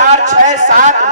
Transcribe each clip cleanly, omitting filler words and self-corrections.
4 6 7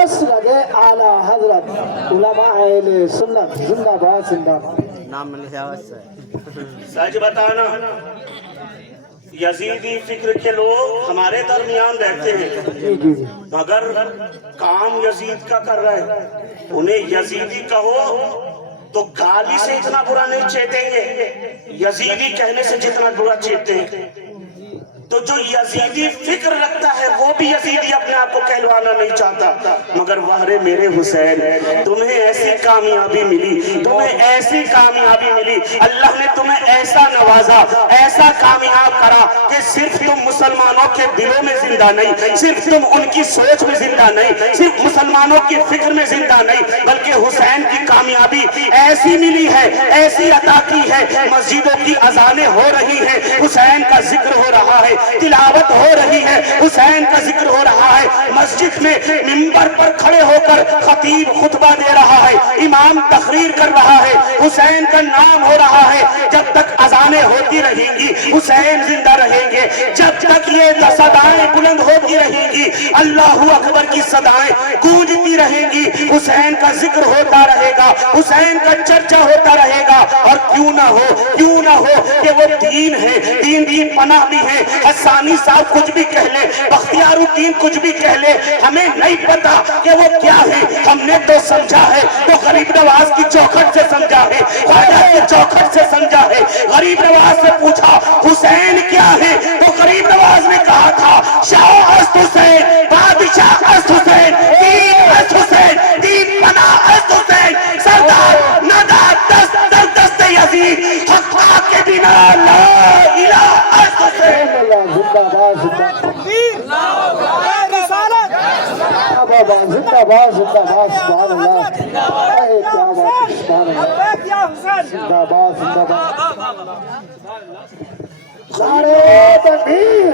مسلک اعلی حضرت علماء اہل سنت زندہ باد زندہ باد. نام لکھا ہوا ہے. سچ بتانا یزیدی فکر کے لوگ ہمارے درمیان رہتے ہیں جی جی جی مگر کام یزید کا کر رہے ہیں. انہیں یزیدی کہو تو گالی سے اتنا برا نہیں چیتیں گے یزیدی کہنے سے جتنا برا چیتے ہیں. تو جو یزیدی فکر رکھتا ہے وہ بھی یزیدی اپنے آپ کو کہلوانا نہیں چاہتا. مگر وہرے میرے حسین تمہیں ایسی کامیابی ملی تمہیں ایسی کامیابی ملی اللہ نے تمہیں ایسا نوازا ایسا کامیاب کرا کہ صرف تم مسلمانوں کے دلوں میں زندہ نہیں صرف تم ان کی سوچ میں زندہ نہیں صرف مسلمانوں کی فکر میں زندہ نہیں بلکہ حسین کی کامیابی ایسی ملی ہے ایسی عطا کی ہے. مسجدوں کی اذانیں ہو رہی ہیں حسین کا ذکر ہو رہا ہے تلاوت ہو رہی ہے حسین کا ذکر ہو رہا ہے. مسجد میں منبر پر کھڑے ہو کر خطیب خطبہ دے رہا ہے امام تقریر کر رہا ہے حسین کا نام ہو رہا ہے. جب تک اذانیں ہوتی رہیں گی حسین زندہ رہیں گے جب تک یہ صدائیں بلند ہوتی رہیں گی اللہ اکبر کی صدائیں گونجتی رہیں گی حسین کا ذکر ہوتا رہے گا حسین کا چرچا ہوتا رہے گا. اور کیوں نہ ہو کہ وہ دین ہے دین کی پناہ بھی ہے. حسانی صاحب کچھ بھی کہہ لے بختیار الدین کچھ بھی کہہ لے ہمیں نہیں پتا کہ وہ کیا ہے. ہم نے تو سمجھا ہے تو غریب نواز کی چوکھٹ سے سمجھا ہے خواجہ کی چوکھٹ سے سمجھا ہے. غریب نواز سے پوچھا حسین کیا ہے تو غریب نواز نے کہا تھا شاہ است حسین بادشاہ است حسین دین است حسین دین پناہ است حسین سردار ندار دست در دست یزید حقا کے بنا لا الہ است حسین. زندہ باد زندہ باد زندہ باد زندہ باد سبحان اللہ. اے کیا بات سبحان اللہ زندہ باد زندہ باد. نعرہ تکبیر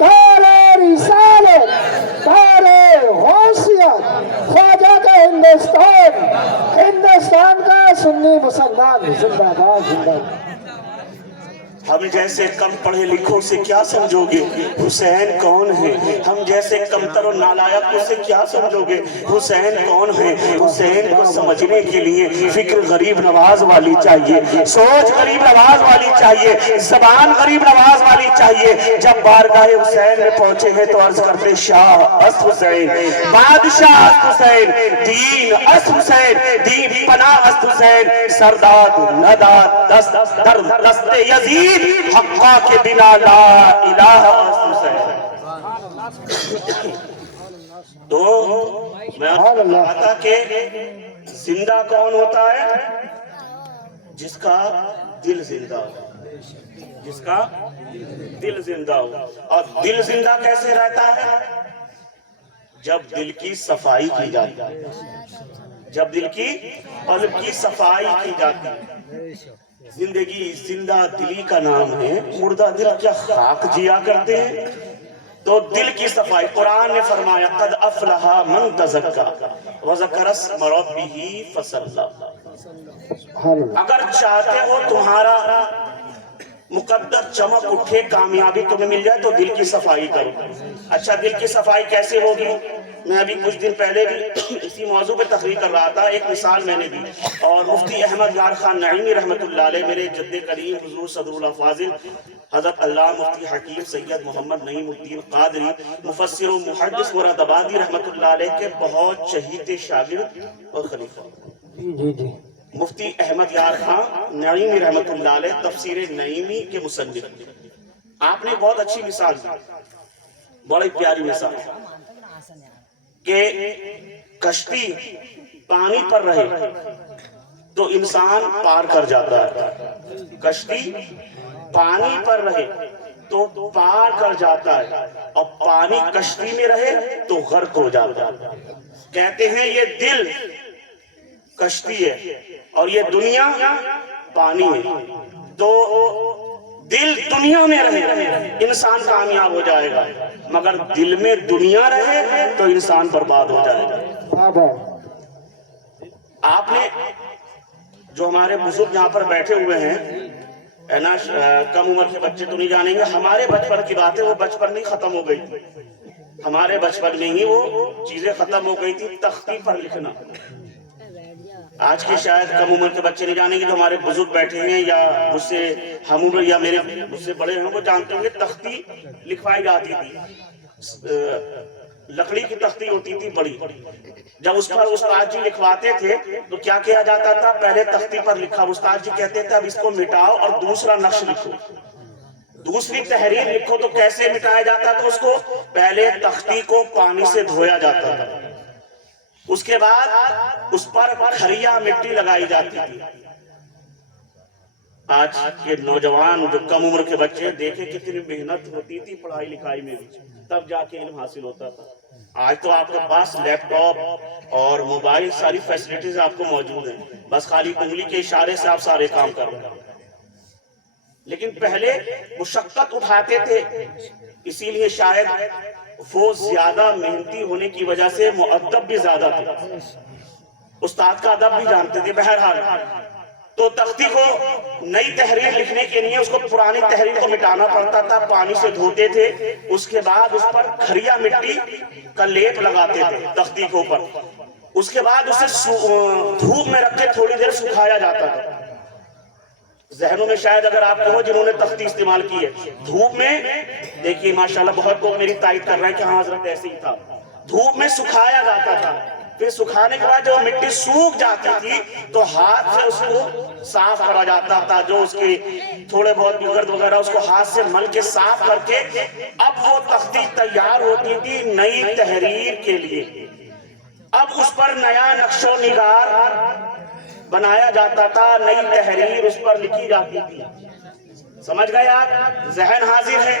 نعرہ رسالت نعرہ غوثیت خواجہ کا ہندوستان کا سنی مسلمان زندہ باد زندہ باد. ہم جیسے کم پڑھے لکھوں سے کیا سمجھو گے حسین کون ہے ہم جیسے کمتر و نالائقوں سے کیا سمجھو گے حسین کون ہے. حسین کو سمجھنے کے لیے فکر غریب نواز والی چاہیے سوچ غریب نواز والی چاہیے زبان غریب نواز والی چاہیے. جب بارگاہ حسین میں پہنچے ہیں تو عرض کرتے شاہ است حسین بادشاہ است حسین دین است حسین دین پناہ است حسین سرداد نداد دست در دست یزید حقا کے بنا لا الہ حسین. تو میں آتا کہ زندہ کون ہوتا ہے جس کا دل زندہ ہو جس کا دل زندہ ہو. اور دل زندہ کیسے رہتا ہے جب دل کی صفائی کی جاتی ہے جب دل کی قلب کی صفائی کی جاتی ہے. زندگی زندہ دلی کا نام ہے مردہ دل کیا خاک جیا کرتے ہیں. تو دل کی صفائی قرآن نے فرمایا قد افلح من تزکا وذکر اسم ربہ فصلی. اگر چاہتے ہو تمہارا مقدر چمک اٹھے کامیابی تمہیں مل جائے تو دل کی صفائی کرو. اچھا دل کی صفائی کیسے ہوگی میں ابھی کچھ دن پہلے بھی اسی موضوع پہ تقریر کر رہا تھا ایک مثال میں نے دی اور مفتی احمد یار خان نعیمی رحمۃ اللہ علیہ میرے جد کریم حضور صدر اللہ فاضل حضرت اللہ مفتی حکیم سید محمد نعیم الدین قادری مفسر و محدث مراد آبادی رحمۃ اللہ علیہ کے بہت چہیتے شاگرد اور خلیفہ مفتی احمد یار خان نعیمی رحمۃ اللہ علیہ تفسیر نعیمی کے مصنف. آپ نے بہت اچھی مثال دی بڑی پیاری مثال کہ کشتی پانی پر رہے تو انسان پار کر جاتا ہے کشتی پانی پر رہے تو پار کر جاتا ہے اور پانی کشتی میں رہے تو غرق ہو جاتا ہے. کہتے ہیں یہ دل کشتی ہے اور یہ دنیا پانی ہے. تو دل دنیا میں رہے انسان کامیاب ہو جائے گا مگر دل میں دنیا رہے تو انسان برباد ہو جائے گا. آپ نے جو ہمارے بزرگ یہاں پر بیٹھے ہوئے ہیں کم عمر کے بچے تو نہیں جانیں گے ہمارے بچپن کی بات ہے وہ بچپن نہیں ختم ہو گئی ہمارے بچپن میں ہی وہ چیزیں ختم ہو گئی تھی، تختی پر لکھنا۔ آج کی شاید کم عمر کے بچے نہیں جانیں گے، جو ہمارے بزرگ بیٹھے ہیں یا مجھ سے ہم عمر یا مجھ سے بڑے ہیں وہ جانتے ہوں گے، تختی لکھوائی جاتی تھی، لکڑی کی تختی ہوتی تھی بڑی، جب اس پر استاد جی لکھواتے تھے تو کیا کیا جاتا تھا، پہلے تختی پر لکھا، استاد جی کہتے تھے اب اس کو مٹاؤ اور دوسرا نقش لکھو، دوسری تحریر لکھو۔ تو کیسے مٹایا جاتا تھا اس کو، پہلے تختی کو پانی سے دھویا جاتا تھا، اس کے بعد اس پر کھریا مٹی لگائی جاتی تھی۔ آج کے نوجوان جو کم عمر کے بچے دیکھیں کتنی محنت ہوتی تھی پڑھائی لکھائی میں بھی، تب جا کے علم حاصل ہوتا تھا۔ آج تو آپ کے پاس لیپ ٹاپ اور موبائل، ساری فیسلٹیز آپ کو موجود ہیں، بس خالی انگلی کے اشارے سے آپ سارے کام کر رہے ہیں۔ لیکن پہلے مشقت اٹھاتے تھے، اسی لیے شاید وہ زیادہ محنتی ہونے کی وجہ سے مؤدب بھی زیادہ تھے، استاد کا ادب بھی جانتے تھے۔ بہرحال تو تختی کو نئی تحریر لکھنے کے لیے اس کو پرانی تحریر کو مٹانا پڑتا تھا، پانی سے دھوتے تھے، اس کے بعد اس پر کھریا مٹی کا لیپ لگاتے تھے تختی کے اوپر، اس کے بعد اسے دھوپ میں رکھ کے تھوڑی دیر سکھایا جاتا تھا۔ ذہنوں میں شاید اگر آپ کو ہو جنہوں نے تختی استعمال کی ہے، دھوپ میں دیکھیے ماشاءاللہ بہت لوگ میری تائید کر رہے ہیں کہ ہاں حضرت ایسے ہی تھا، دھوپ میں سکھایا جاتا تھا، پھر سکھانے کے بعد جب مٹی سوکھ جاتی تھی تو ہاتھ سے اس کو صاف کرا جاتا تھا، جو اس کے تھوڑے بہت گرد وغیرہ اس کو ہاتھ سے مل کے صاف کر کے اب وہ تختی تیار ہوتی تھی نئی تحریر کے لیے۔ اب اس پر نیا نقش و نگار بنایا جاتا تھا، نئی تحریر اس پر لکھی جاتی تھی۔ سمجھ گئے آپ؟ ذہن حاضر ہے؟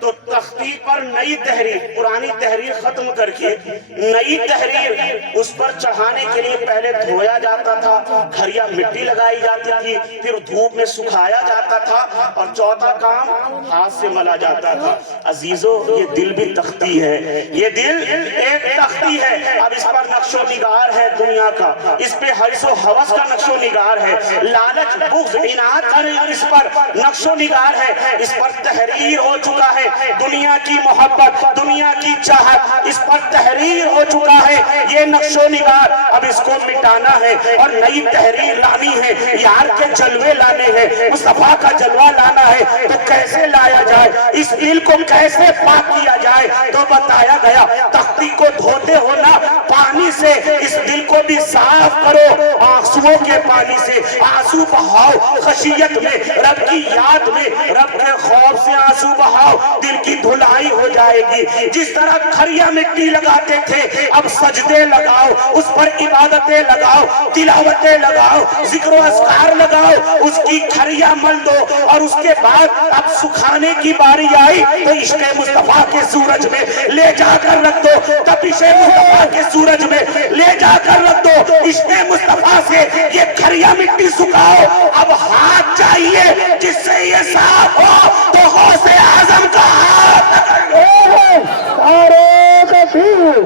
تو تختی پر نئی تحریر، پرانی تحریر ختم کر کے نئی تحریر اس پر چڑھانے کے لیے پہلے دھویا جاتا تھا، کھریا مٹی لگائی جاتی تھی، پھر دھوپ میں سکھایا جاتا تھا، اور چوتھا کام ہاتھ سے ملا جاتا تھا۔ عزیزو یہ دل بھی تختی ہے، یہ دل ایک تختی ہے۔ اب اس پر نقش و نگار ہے دنیا کا، اس پہ حرص و ہوس کا نقش و نگار ہے، لالچ بغض عناد کا اس پر نقش و نگار ہے، اس پر تحریر ہو چکا ہے، دنیا کی محبت، دنیا کی چاہت اس پر تحریر ہو چکا ہے۔ یہ نقش و نگار اب اس کو مٹانا ہے اور نئی تحریر لانی ہے، یار کے جلوے لانے ہیں، مصطفیٰ کا جلوہ لانا ہے۔ تو کیسے لایا جائے، اس دل کو کیسے پاک کیا جائے، تو بتایا گیا تختی کو دھوتے ہو نا پانی سے، اس دل کو بھی صاف کرو آنسوؤں کے پانی سے، آنسو بہاؤ خشیت میں، رب کی یاد میں، رب کے خوف سے آنسو بہاؤ، دل کی دھلائی ہو جائے گی۔ جس طرح کھریا مٹی لگاتے تھے اب سجدے لگاؤ، اس پر عبادتیں لگاؤ، تلاوتیں لگاؤ، ذکر و اذکار لگاؤ، اس کی کھریا مل دو، اور اس کے بعد اب سکھانے کی باری آئی تو عشق مصطفیٰ کے سورج میں لے جا کر رکھ دو، تپش مصطفیٰ کے سورج میں لے جا کر رکھ دو، عشق مصطفیٰ سے یہ کھریا مٹی سکھاؤ۔ اب ہاتھ چاہیے جس سے یہ صاف ہو تو غوث اعظم کا ہاتھ پکڑ لو۔ نعرہ تکبیر،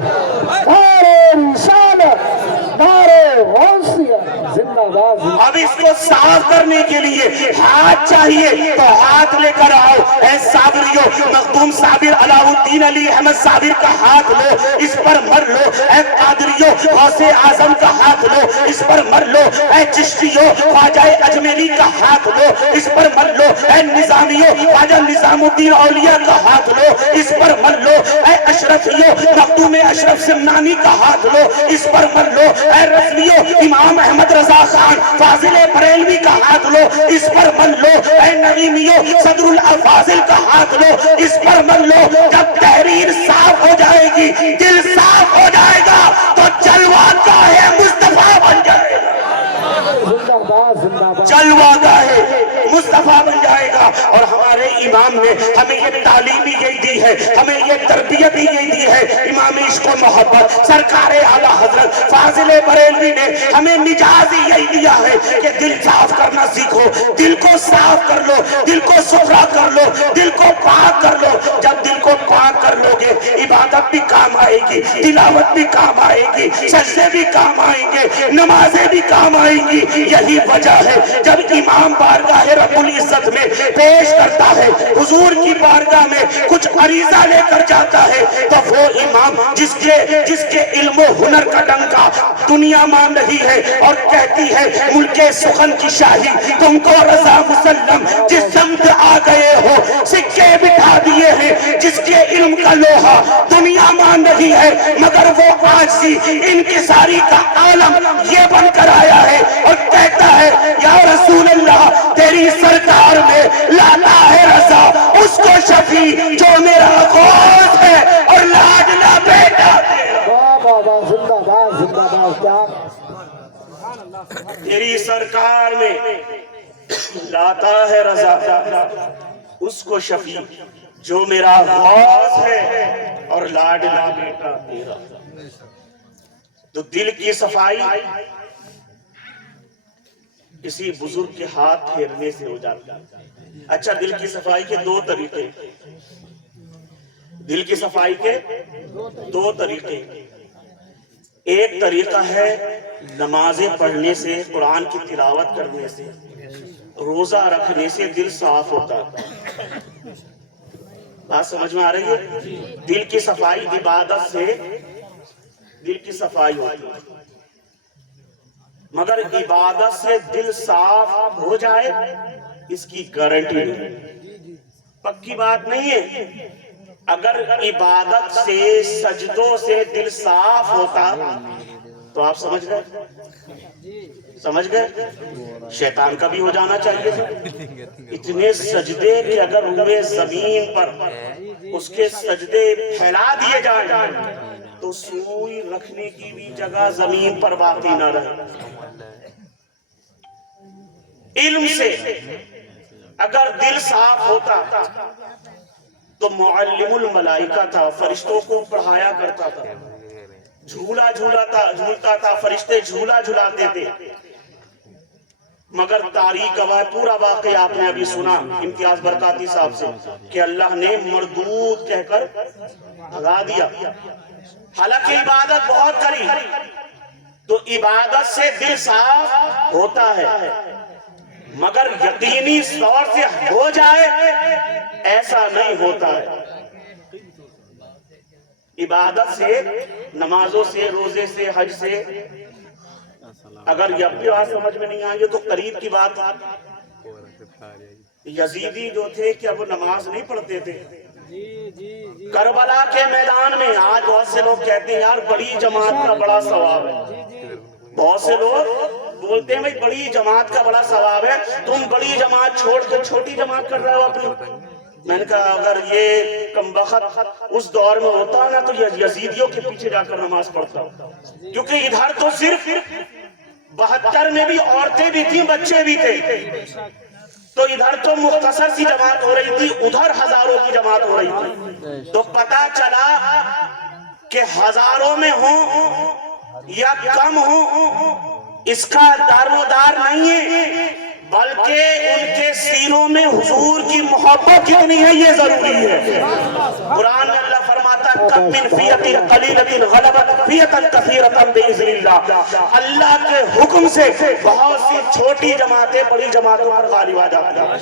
نعرہ رسالت، نعرہ غوثیہ، زندہ باد۔ اب اس کو صاف کرنے کے لیے ہاتھ چاہیے تو ہاتھ لے کر آؤ۔ اے صابریو، مخدوم صابر علاء الدین علی احمد صابر کا ہاتھ لو، اس پر مر لو۔ اے قادریو، غوث اعظم کا ہاتھ لو، اس پر مر لو۔ اے چشتیو، خواجہ اجمیری کا ہاتھ لو، اس پر مر لو۔ اے نظامیو، خواجہ نظام الدین اولیاء کا ہاتھ لو، اس پر مر لو۔ اے اشرفیو، مخدوم اشرف سمنانی کا ہاتھ لو، اس پر مر لو۔ اے رضویو، امام احمد رضا خان فاضل بریلوی کا ہاتھ لو، اس پر مر لو۔ اے نعیمیو، صدر الافاضل کا ہاتھ لو، اس پر مر لو۔ جب تحریر صاف ہو جائے گی، دل صاف ہو جائے گا تو جلوہ گاہ مصطفیٰ بن جائے گا، زندہ باد، زندہ باد۔ جلوہ گاہ مصطفیٰ بن جائے گا۔ اور ہمارے امام نے ہمیں یہ تعلیم بھی یہی دی ہے، ہمیں یہ تربیت بھی یہی دی ہے، امام عشق و محبت سرکار اعلیٰ حضرت فاضل بریلوی نے ہمیں مجاز ہی یہی دیا ہے کہ دل صاف کرنا سیکھو، دل کو صاف کر لو، دل کو ستھرا کر لو، دل کو پاک کر لو۔ جب دل کو پاک کر لو گے عبادت بھی کام آئے گی، تلاوت بھی کام آئے گی، سجدے بھی کام آئیں گے، نمازیں بھی کام آئیں گی۔ یہی وجہ ہے جب امام بارگاہ رب العزت میں پیش کرتا ہے حضور کی بارگاہ میں کچھ عریضہ لے کر جاتا ہے تو وہ امام جس کے علم و ہنر کا ڈنکا دنیا مان رہی ہے اور کہتی ہے ملک سخن کی شاہی تم کو رضا مسلم جس سمت آ گئے ہو سکے بٹھا دیے ہیں جس کے علم کا لوہا دنیا مان رہی ہے مگر وہ عاجزی انکساری کا عالم یہ بن کر آیا ہے اور کہتا ہے یا رسول اللہ تیری سرکار میں لاتا ہے رضا اس کو شفیع جو میرا غوث ہے اور لاڈلا بیٹا زندہ باد زندہ باد کیا تیری سرکار میں لاتا ہے رضا اس کو شفیع جو میرا غوث ہے اور لاڈلا بیٹا تیرا. تو دل کی صفائی کسی بزرگ کے ہاتھ پھیرنے سے ہو جاتا ہے. اچھا دل کی صفائی کے دو طریقے دل کی صفائی کے دو طریقے ایک طریقہ ہے نمازیں پڑھنے سے قرآن کی تلاوت کرنے سے روزہ رکھنے سے دل صاف ہوتا ہے. بات سمجھ میں آ رہی ہے؟ دل کی صفائی عبادت سے دل کی صفائی ہوتی ہے مگر عبادت سے دل صاف ہو جائے اس کی گارنٹی نہیں پکی بات نہیں ہے. اگر عبادت سے سجدوں سے دل صاف ہوتا تو آپ سمجھ گئے شیطان کا بھی ہو جانا چاہیے تھا. اتنے سجدے کہ اگر ہوئے زمین پر اس کے سجدے پھیلا دیے جائیں تو سوئی رکھنے کی بھی جگہ زمین پر باقی نہ رہے. علم سے اگر دل صاف ہوتا تو معلم الملائکہ تھا فرشتوں کو پڑھایا کرتا تھا جھولا جھولتا تھا فرشتے جھولا جھولاتے تھے. مگر تاریخ گواہ پورا واقعہ آپ نے ابھی سنا امتیاز برکاتی صاحب سے کہ اللہ نے مردود کہہ کر بھگا دیا. حالانکہ عبادت بہت کری تو عبادت سے دل صاف ہوتا ہے مگر یقینی طور سے ہو جائے ایسا نہیں ہوتا ہے. عبادت سے نمازوں سے روزے سے حج سے اگر یہ بھی بات سمجھ میں نہیں آئی تو قریب کی بات یزیدی جو تھے کہ وہ نماز نہیں پڑھتے تھے کربلا کے میدان میں. آج بہت سے لوگ کہتے ہیں یار بڑی جماعت کا بڑا ثواب ہے. بہت سے لوگ بولتے ہیں بھائی بڑی جماعت کا بڑا ثواب ہے تم بڑی جماعت چھوڑ کر چھوٹی جماعت کر رہے ہو اپنی. میں نے کہا اگر یہ کمبخت اس دور میں ہوتا نا تو یزیدیوں کے پیچھے جا کر نماز پڑھتا کیونکہ ادھر تو صرف 72 میں بھی عورتیں بھی تھیں بچے بھی تھے تو ادھر تو مختصر سی جماعت ہو رہی تھی ادھر ہزاروں کی جماعت ہو رہی تھی. تو پتا چلا کہ ہزاروں میں ہوں یا کم ہوں اس کا دارومدار نہیں ہے بلکہ ان کے سینوں میں حضور کی محبت کتنی ہے یہ ضروری ہے. قرآن میں اللہ فرماتا ہے کم من فیۃ قلیلۃ غلبت فیۃ کثیرۃ باذن اللہ. اللہ کے حکم سے بہت سی چھوٹی جماعتیں بڑی جماعتوں پر غالب آ جاتی ہیں.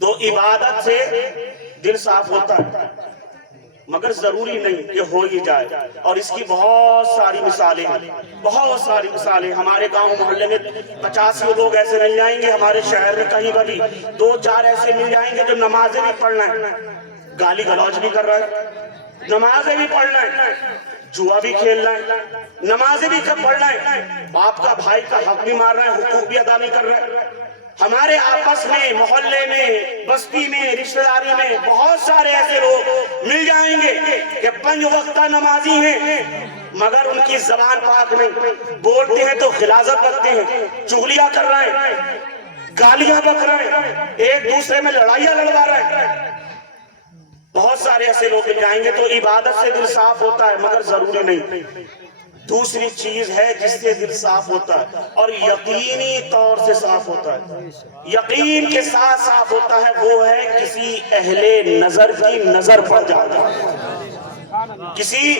تو عبادت سے دل صاف ہوتا ہے مگر ضروری نہیں کہ ہو ہی جائے. اور اس کی بہت ساری مثالیں ہمارے گاؤں محلے میں 50 لوگ ایسے مل جائیں گے ہمارے شہر میں کہیں بھی 2-4 ایسے مل جائیں گے جو نمازیں بھی پڑھنا ہے گالی گلوچ بھی کر رہا ہے نمازیں بھی پڑھنا ہے جوا بھی کھیلنا ہے نمازیں بھی پڑھنا ہے باپ کا بھائی کا حق بھی مار رہا ہے حقوق بھی ادا نہیں کر رہا ہے. ہمارے آپس میں محلے میں بستی میں رشتہ داری میں بہت سارے ایسے لوگ مل جائیں گے کہ 5 وقتہ نمازی ہیں مگر ان کی زبان پاک نہیں بولتے ہیں تو غلاظت کرتے ہیں چغلیاں کر رہے ہیں گالیاں بک رہے ہیں ایک دوسرے میں لڑائیاں لڑوا رہے ہیں. بہت سارے ایسے لوگ مل جائیں گے تو عبادت سے دل صاف ہوتا ہے مگر ضروری نہیں. دوسری چیز ہے جس سے دل صاف ہوتا ہے اور یقینی طور سے صاف ہوتا ہے یقین کے ساتھ صاف ہوتا ہے وہ ہے کسی اہل نظر کی نظر پڑ جانا. کسی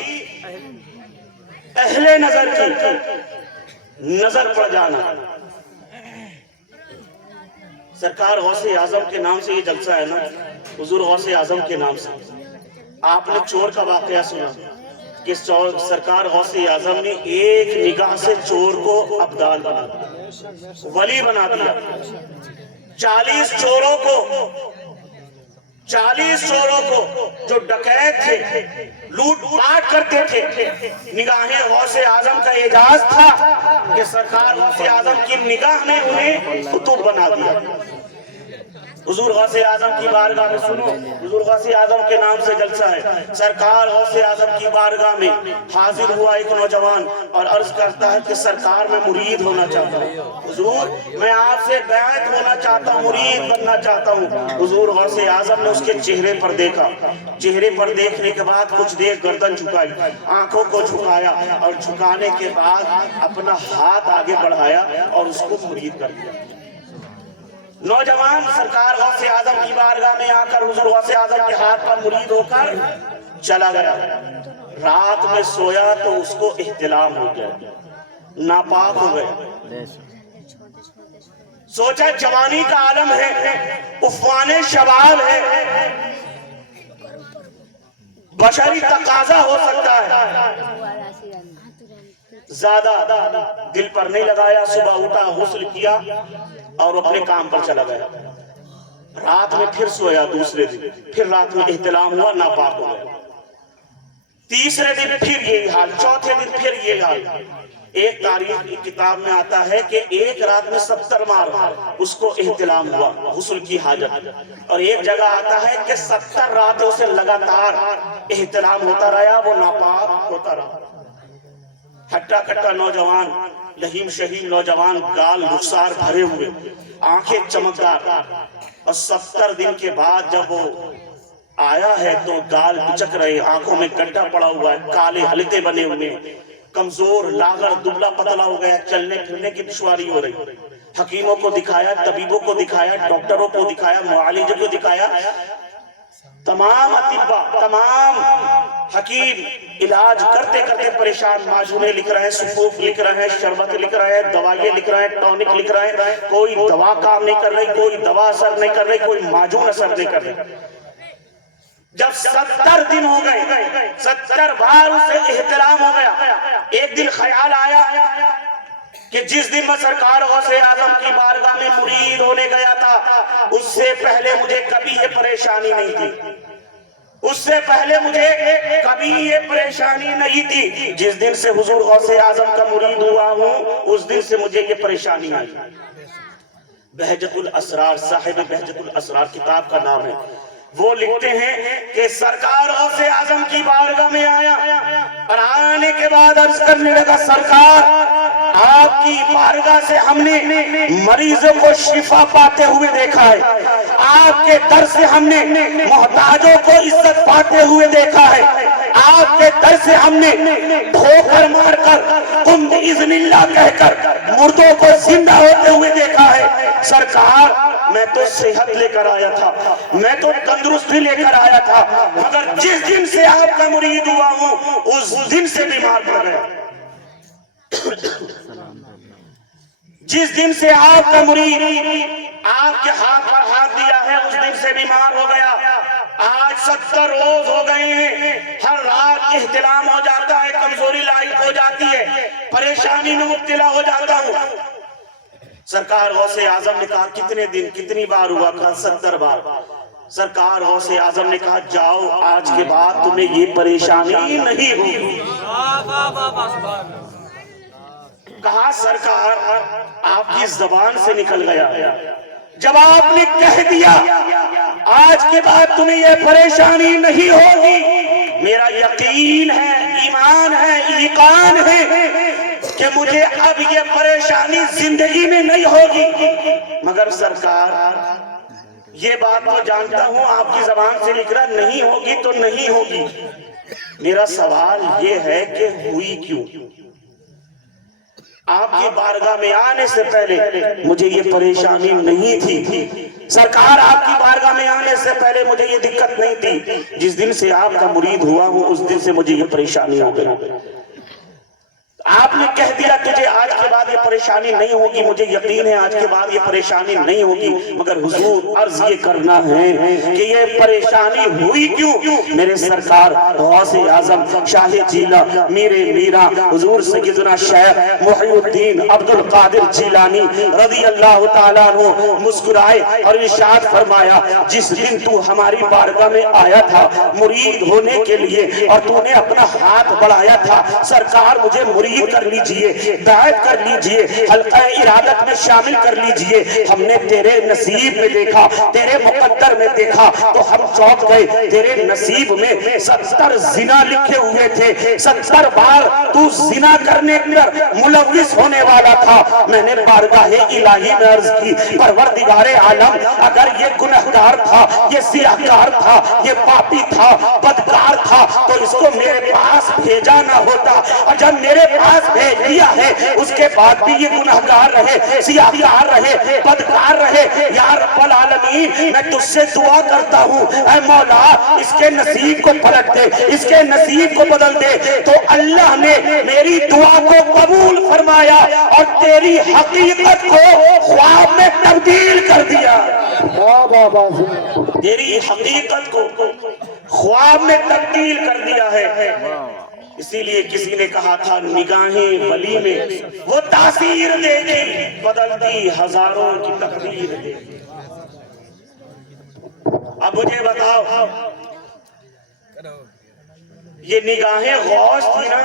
اہل نظر کی نظر پڑ جانا. سرکار غوث اعظم کے نام سے یہ جلسہ ہے نا، حضور غوث اعظم کے نام سے. آپ نے چور کا واقعہ سنا کہ سرکار غوث اعظم نے ایک نگاہ سے چور کو ابدال بنا دیا، ولی بنا دیا. 40 چوروں کو جو ڈکیت تھے، لوٹ پاٹ کرتے تھے، نگاہیں غوث اعظم کا اعجاز تھا کہ سرکار غوث اعظم کی نگاہ نے انہیں قطب بنا دیا. حضور غوث اعظم کی بارگاہ میں سنو، حضور غوث اعظم کے نام سے جلسہ ہے. سرکار غوث اعظم کی بارگاہ میں حاضر ہوا ایک نوجوان اور عرض کرتا ہے کہ سرکار میں مرید ہونا چاہتا ہوں، حضور میں آپ سے بیعت ہونا چاہتا ہوں، مرید بننا چاہتا ہوں. حضور غوث اعظم نے اس کے چہرے پر دیکھا، چہرے پر دیکھنے کے بعد کچھ دیر گردن جھکائی، آنکھوں کو جھکایا اور جھکانے کے بعد اپنا ہاتھ آگے بڑھایا اور اس کو مرید کر دیا. نوجوان سرکار غوث اعظم کی بارگاہ میں آ کر حضور غوث اعظم کے ہاتھ پر مرید ہو کر چلا گیا. رات میں سویا تو اس کو احتلام ہو گیا، ناپاک ہو گئے. سوچا جوانی کا عالم ہے، عنفوان شباب ہے، بشری تقاضا ہو سکتا ہے. زیادہ دل پر نہیں لگایا، صبح اٹھا، غسل کیا اور اپنے کام پر چلا گیا. رات میں پھر سویا، دوسرے دن پھر رات میں احتلام ہوا، ناپاک ہو گیا. تیسرے دن پھر یہی حال، چوتھے دن پھر یہی حال. ایک تاریخ کی کتاب میں آتا ہے کہ ایک رات میں 70 بار اس کو احتلام ہوا، غسل کی حاجت. اور ایک جگہ آتا ہے کہ 70 راتوں سے لگاتار احتلام ہوتا رہا، وہ ناپاک ہوتا رہا. ہٹا کٹا نوجوان، لہیم شہیم نوجوان، گال رخسار بھرے ہوئے، آنکھیں چمکدار. اور 70 دن کے بعد جب وہ آیا ہے تو گال بچک رہے، آنکھوں میں گڈھا پڑا ہوا ہے، کالے حلقے بنے ہوئے، کمزور، لاغر، دبلا پتلا ہو گیا، چلنے پھرنے کی دشواری ہو رہی. حکیموں کو دکھایا، طبیبوں کو دکھایا، ڈاکٹروں کو دکھایا، معالجوں کو دکھایا. تمام اطباء، تمام حکیم علاج کرتے کرتے پریشان. معجونیں لکھ رہے ہیں، صفوف لکھ رہے ہیں، شربت لکھ رہے ہیں، دوائیں لکھ رہے ہیں، ٹونک لکھ رہے ہیں. کوئی دوا کام نہیں کر رہی، کوئی دوا اثر نہیں کر رہی، کوئی معجون اثر نہیں کر رہی. جب 70 دن ہو گئے، 70 بار اسے احترام ہو گیا. ایک دن خیال آیا کہ جس دن میں سرکار غوث اعظم کی بارگاہ میں مرید ہونے گیا تھا، اس سے پہلے مجھے کبھی یہ پریشانی نہیں تھی، اس سے پہلے مجھے کبھی یہ پریشانی نہیں تھی. جس دن سے حضور غوث اعظم کا مرید ہوا ہوں، اس دن سے مجھے یہ پریشانی آئی. بہجت الاسرار، صاحب بہجت الاسرار کتاب کا نام ہے. وہ لکھتے ہیں کہ سرکار غوث اعظم کی بارگاہ میں آیا اور آنے کے بعد عرض کرنے لگا، سرکار آپ کی بارگاہ سے ہم نے مریضوں کو شفا پاتے ہوئے دیکھا ہے، آپ کے در سے ہم نے محتاجوں کو عزت پاتے ہوئے دیکھا ہے، آپ کے در سے ہم نے ٹھوکر مار کر قم بإذن اللہ کہہ کر مردوں کو زندہ ہوتے ہوئے دیکھا ہے. سرکار میں تو صحت لے کر آیا تھا، میں تو تندرستی لے کر آیا تھا، مگر جس دن سے آپ کا مرید ہوا ہوں اس دن سے بیمار پڑ گیا. جس دن سے آپ کا مرید آپ کے ہاتھ پر ہاتھ دیا ہے اس دن سے بیمار ہو گیا. آج 70 روز ہو گئے ہیں، ہر رات احتلام ہو جاتا ہے، کمزوری لاحق ہو جاتی ہے، پریشانی میں مبتلا ہو جاتا ہوں. سرکار غوث اعظم نے کہا کتنے دن، کتنی بار ہوا؟ کہا 70 بار. سرکار غوث اعظم نے کہا جاؤ، آج کے بعد تمہیں یہ پریشانی نہیں ہوگی. کہا سرکار آپ کی زبان سے نکل گیا، جب آپ نے کہہ دیا آج کے بعد تمہیں یہ پریشانی نہیں ہوگی، میرا یقین ہے، ایمان ہے، ایقان ہے کہ مجھے اب یہ پریشانی زندگی میں نہیں ہوگی. مگر سرکار یہ بات تو جانتا ہوں آپ کی زبان سے نکلا نہیں ہوگی تو نہیں ہوگی. میرا سوال یہ ہے کہ ہوئی کیوں؟ آپ کی بارگاہ میں آنے سے پہلے مجھے یہ پریشانی نہیں تھی. سرکار آپ کی بارگاہ میں آنے سے پہلے مجھے یہ دقت نہیں تھی، جس دن سے آپ کا مرید ہوا ہوں اس دن سے مجھے یہ پریشانی ہو گئی. آپ نے کہہ دیا تجھے آج کے بعد یہ پریشانی پریشانی نہیں ہوگی، مجھے یقین ہے آج کے بعد یہ پریشانی نہیں ہوگی، مگر حضور عرض یہ کرنا ہے کہ یہ پریشانی ہوئی کیوں؟ میرے سرکار غوث اعظم شاہ جیلہ میرے میرا حضور سیدنا شیخ محی الدین عبد القادر جیلانی رضی اللہ تعالیٰ عنہ مسکرائے اور ارشاد فرمایا، جس دن تو ہماری بارگاہ میں آیا تھا مرید ہونے کے لیے اور تو نے اپنا ہاتھ بڑھایا تھا، سرکار مجھے مرید کر لیجئے، دعوت کر لیجئے، حلقہ ارادت میں شامل کر لیجئے، ہم نے تیرے نصیب میں دیکھا، تیرے مقدر میں دیکھا تو ہم چونک گئے، تیرے نصیب میں 70 زنا لکھے ہوئے تھے، 70 بار تو زنا کرنے پر ملوث ہونے والا تھا۔ میں نے بارگاہ الہی میں عرض کی، پروردگار عالم اگر یہ گنہگار تھا، یہ سیاہکار تھا، یہ پاپی تھا، بدکار تھا تو اس کو میرے پاس بھیجا نہ ہوتا، اور جب میرے پاس بھیج دیا ہے اس کے بعد بھی یہ گنہگار رہے، سیاہکار رہے، بدکار رہے، یا رب العالمین میں تجھ سے دعا کرتا ہوں اے مولا اس کے نصیب کو پلٹ دے، اس کے نصیب کو بدل دے۔ تو اللہ نے میری دعا کو قبول فرمایا اور تیری حقیقت کو خواب میں تبدیل کر دیا، تیری حقیقت کو خواب میں تبدیل کر دیا ہے۔ اسی لیے کسی نے کہا تھا نگاہیں ولی میں وہ تاثیر دے گی، بدلتی ہزاروں کی تقدیر دے گی۔ اب مجھے بتاؤ یہ نگاہیں غوث تھی نا،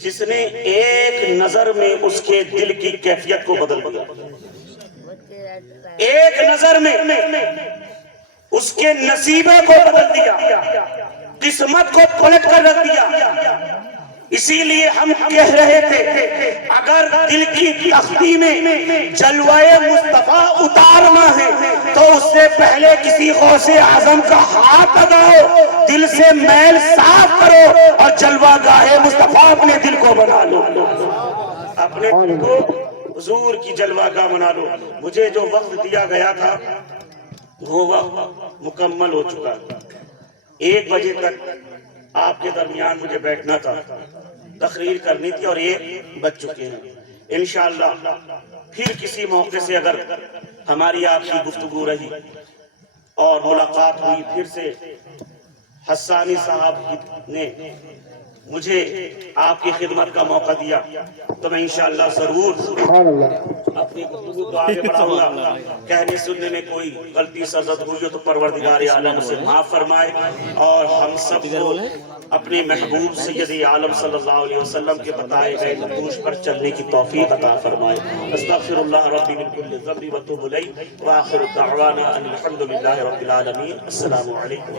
جس نے ایک نظر میں اس کے دل کی کیفیت کو بدل دیا، ایک نظر میں اس کے نصیبے کو بدل دیا، قسمت کو پلٹ کر رکھ دیا۔ اسی لیے ہم کہہ رہے تھے اگر دل کی تختی میں جلوہ مصطفیٰ اتارنا ہے تو اس سے پہلے کسی غوث اعظم کا ہاتھ لگاؤ، دل سے میل صاف کرو اور جلوہ گاہ مصطفیٰ اپنے دل کو بنا لو، اپنے دل کو حضور کی جلوہ گاہ بنا لو۔ مجھے جو وقت دیا گیا تھا وہ وقت مکمل ہو چکا، 1 بجے تک آپ کے درمیان مجھے بیٹھنا تھا، تقریر کرنی تھی اور 1 بج چکے ہیں۔ انشاءاللہ پھر کسی موقع سے اگر ہماری آپ کی گفتگو رہی اور ملاقات ہوئی، پھر سے حسانی صاحب نے مجھے آپ کی خدمت کا موقع دیا تو میں انشاءاللہ ضرور اپنی گفتگو کو آگے بڑھاؤں گا۔ کہنے سننے میں کوئی غلطی سرزد ہوئی ہو تو پروردگار عالم سے معاف فرمائے اور ہم سب کو اپنے محبوب سید عالم صلی اللہ علیہ وسلم کے بتائے گئے نقوش پر چلنے کی توفیق عطا فرمائے۔ استغفر اللہ ربی من کل ذنب واتوب الیہ وآخر دعوانا ان الحمد للہ رب العالمین۔ السلام علیکم۔